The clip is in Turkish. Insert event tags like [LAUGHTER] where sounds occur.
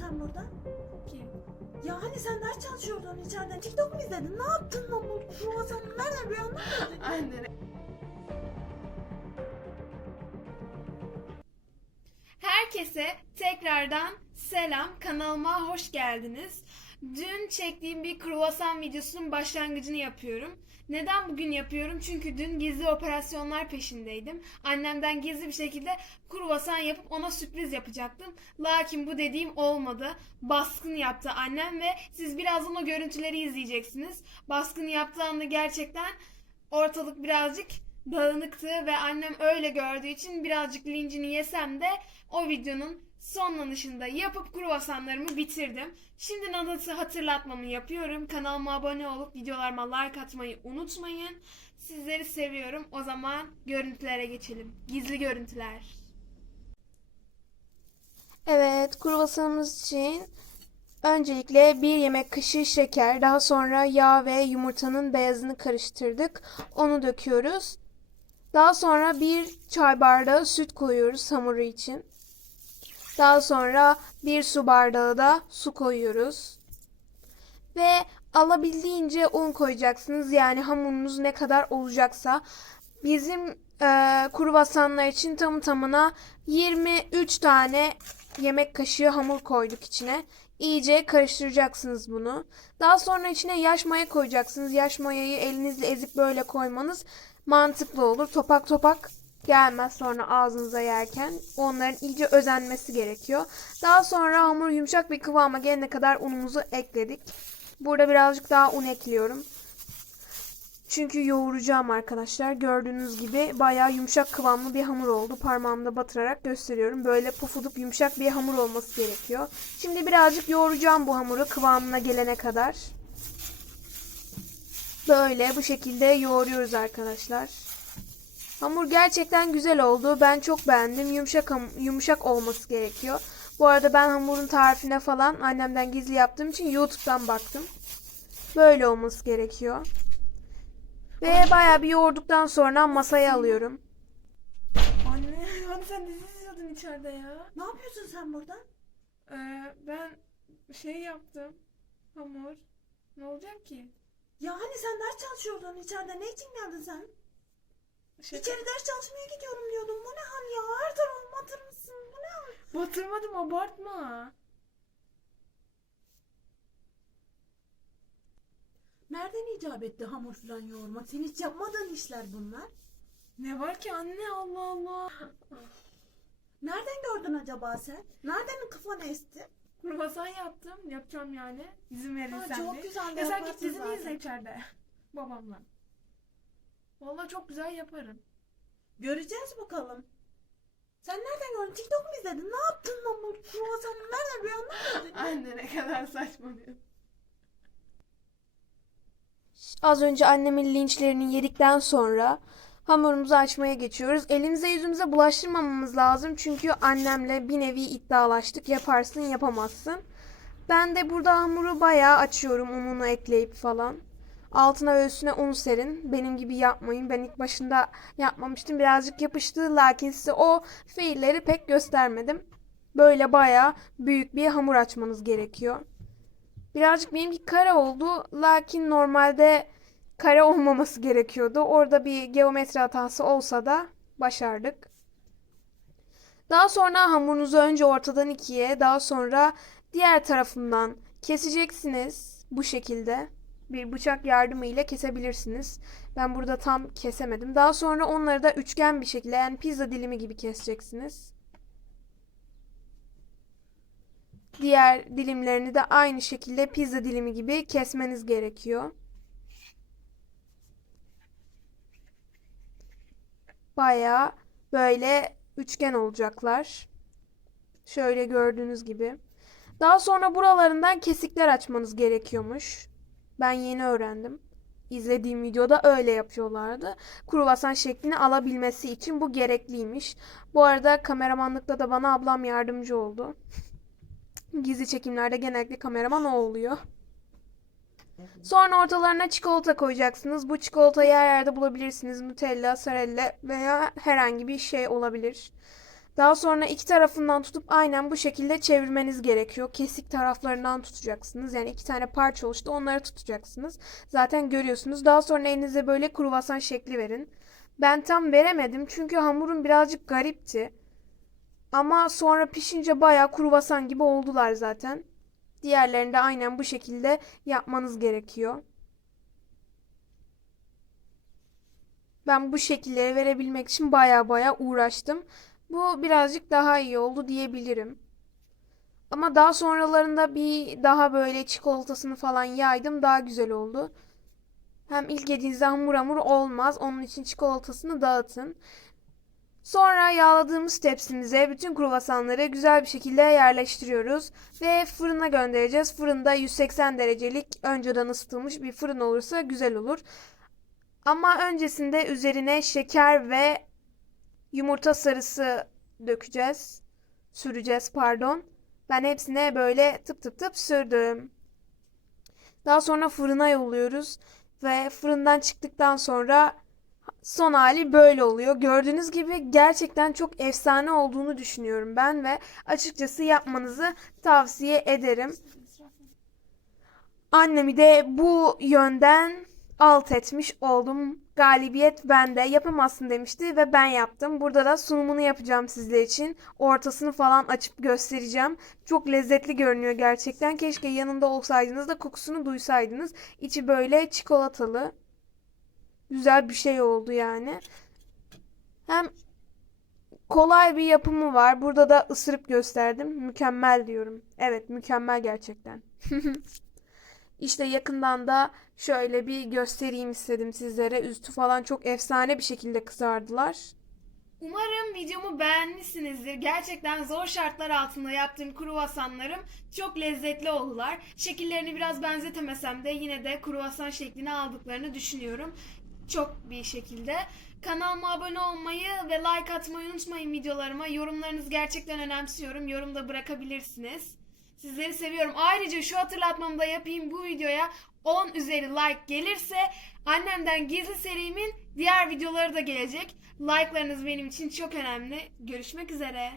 sen burada? Kim? Ya hani sen ders çalışıyordun içeriden. TikTok mu izledin? Ne yaptın lan bu kruvasanı? Nereden bir anlamadım. [LAUGHS] Anne. Herkese tekrardan selam. Kanalıma hoş geldiniz. Dün çektiğim bir kruvasan videosunun başlangıcını yapıyorum. Neden bugün yapıyorum? Çünkü dün gizli operasyonlar peşindeydim. Annemden gizli bir şekilde kruvasan yapıp ona sürpriz yapacaktım. Lakin bu dediğim olmadı. Baskın yaptı annem ve siz birazdan o görüntüleri izleyeceksiniz. Baskın yaptığı anda gerçekten ortalık birazcık dağınıktı ve annem öyle gördüğü için birazcık lincini yesem de o videonun sonlanışında yapıp kruvasanlarımı bitirdim. Şimdi Nadat'ı hatırlatmamı yapıyorum. Kanalıma abone olup videolarıma like atmayı unutmayın. Sizleri seviyorum. O zaman görüntülere geçelim. Gizli görüntüler. Evet, kruvasanımız için öncelikle bir yemek kaşığı şeker, daha sonra yağ ve yumurtanın beyazını karıştırdık. Onu döküyoruz. Daha sonra bir çay bardağı süt koyuyoruz hamuru için. Daha sonra bir su bardağı da su koyuyoruz. Ve alabildiğince un koyacaksınız. Yani hamurunuz ne kadar olacaksa. Bizim e, kruvasanlar için tamı tamına 23 tane yemek kaşığı hamur koyduk içine. İyice karıştıracaksınız bunu. Daha sonra içine yaş maya koyacaksınız. Yaş mayayı elinizle ezip böyle koymanız mantıklı olur. Topak topak gelmez sonra ağzınıza yerken. Onların iyice özenmesi gerekiyor. Daha sonra hamur yumuşak bir kıvama gelene kadar unumuzu ekledik. Burada birazcık daha un ekliyorum. Çünkü yoğuracağım arkadaşlar. Gördüğünüz gibi bayağı yumuşak kıvamlı bir hamur oldu. Parmağımda batırarak gösteriyorum. Böyle pufudup yumuşak bir hamur olması gerekiyor. Şimdi birazcık yoğuracağım bu hamuru kıvamına gelene kadar. Böyle bu şekilde yoğuruyoruz arkadaşlar. Hamur gerçekten güzel oldu. Ben çok beğendim. Yumuşak yumuşak olması gerekiyor. Bu arada ben hamurun tarifine falan annemden gizli yaptığım için YouTube'dan baktım. Böyle olması gerekiyor. Ve bayağı bir yoğurduktan sonra masaya alıyorum. Anne, [LAUGHS] hani sen dizi izliyordun içeride ya. Ne yapıyorsun sen burada? Ee, ben şey yaptım. Hamur. Ne olacak ki? Ya hani sen ders çalışıyordun içeride. Ne için geldin sen? Şey, İçeri ders çalışmaya gidiyorum diyordun. Bu ne hal ya? Her tarafımı batırmışsın. Bu ne hal? batırmadım abartma. Nereden icap etti hamur falan yoğurmak? Sen hiç yapmadığın işler bunlar. Ne var ki anne Allah Allah. Nereden gördün acaba sen? Nereden kafana esti? Kruvasan yaptım. Yapacağım yani. İzin verirsen çok de. güzel Ya sen yaparsın git dizini zaten. izle içeride. Babamla. Vallahi çok güzel yaparım. Göreceğiz bakalım. Sen nereden gördün? TikTok mu izledin? Ne yaptın lan bu kruvasanı? Nereden bir anlamadım. [LAUGHS] Anne ne kadar saçmalıyorsun. Az önce annemin linçlerini yedikten sonra hamurumuzu açmaya geçiyoruz. Elimize yüzümüze bulaştırmamamız lazım. Çünkü annemle bir nevi iddialaştık. Yaparsın yapamazsın. Ben de burada hamuru bayağı açıyorum ununu ekleyip falan. Altına ve üstüne un serin. Benim gibi yapmayın. Ben ilk başında yapmamıştım. Birazcık yapıştı. Lakin size o fiilleri pek göstermedim. Böyle bayağı büyük bir hamur açmanız gerekiyor. Birazcık benimki kare oldu. Lakin normalde kare olmaması gerekiyordu. Orada bir geometri hatası olsa da başardık. Daha sonra hamurunuzu önce ortadan ikiye, daha sonra diğer tarafından keseceksiniz bu şekilde. Bir bıçak yardımıyla kesebilirsiniz. Ben burada tam kesemedim. Daha sonra onları da üçgen bir şekilde yani pizza dilimi gibi keseceksiniz. Diğer dilimlerini de aynı şekilde pizza dilimi gibi kesmeniz gerekiyor. Bayağı böyle üçgen olacaklar. Şöyle gördüğünüz gibi. Daha sonra buralarından kesikler açmanız gerekiyormuş. Ben yeni öğrendim. İzlediğim videoda öyle yapıyorlardı. Kruvasan şeklini alabilmesi için bu gerekliymiş. Bu arada kameramanlıkta da bana ablam yardımcı oldu. [LAUGHS] Gizli çekimlerde genellikle kameraman o oluyor. Sonra ortalarına çikolata koyacaksınız. Bu çikolatayı her yerde bulabilirsiniz. Nutella, sarella veya herhangi bir şey olabilir. Daha sonra iki tarafından tutup aynen bu şekilde çevirmeniz gerekiyor. Kesik taraflarından tutacaksınız. Yani iki tane parça oluştu. Onları tutacaksınız. Zaten görüyorsunuz. Daha sonra elinize böyle kruvasan şekli verin. Ben tam veremedim çünkü hamurum birazcık garipti. Ama sonra pişince bayağı kruvasan gibi oldular zaten. Diğerlerini de aynen bu şekilde yapmanız gerekiyor. Ben bu şekilleri verebilmek için baya baya uğraştım. Bu birazcık daha iyi oldu diyebilirim. Ama daha sonralarında bir daha böyle çikolatasını falan yaydım. Daha güzel oldu. Hem ilk yediğinizde hamur hamur olmaz. Onun için çikolatasını dağıtın. Sonra yağladığımız tepsimize bütün kruvasanları güzel bir şekilde yerleştiriyoruz ve fırına göndereceğiz. Fırında 180 derecelik önceden ısıtılmış bir fırın olursa güzel olur. Ama öncesinde üzerine şeker ve yumurta sarısı dökeceğiz. Süreceğiz pardon. Ben hepsine böyle tıp tıp tıp sürdüm. Daha sonra fırına yolluyoruz ve fırından çıktıktan sonra son hali böyle oluyor. Gördüğünüz gibi gerçekten çok efsane olduğunu düşünüyorum ben ve açıkçası yapmanızı tavsiye ederim. Annemi de bu yönden alt etmiş oldum. Galibiyet bende. Yapamazsın demişti ve ben yaptım. Burada da sunumunu yapacağım sizler için. Ortasını falan açıp göstereceğim. Çok lezzetli görünüyor gerçekten. Keşke yanında olsaydınız da kokusunu duysaydınız. İçi böyle çikolatalı. Güzel bir şey oldu yani. Hem kolay bir yapımı var. Burada da ısırıp gösterdim. Mükemmel diyorum. Evet, mükemmel gerçekten. [LAUGHS] İşte yakından da şöyle bir göstereyim istedim sizlere. Üstü falan çok efsane bir şekilde kızardılar. Umarım videomu beğenmişsinizdir. Gerçekten zor şartlar altında yaptığım kruvasanlarım çok lezzetli oldular. Şekillerini biraz benzetemesem de yine de kruvasan şeklini aldıklarını düşünüyorum. Çok bir şekilde. Kanalıma abone olmayı ve like atmayı unutmayın videolarıma. Yorumlarınızı gerçekten önemsiyorum. Yorum da bırakabilirsiniz. Sizleri seviyorum. Ayrıca şu hatırlatmamı da yapayım bu videoya 10 üzeri like gelirse annemden gizli serimin diğer videoları da gelecek. Like'larınız benim için çok önemli. Görüşmek üzere.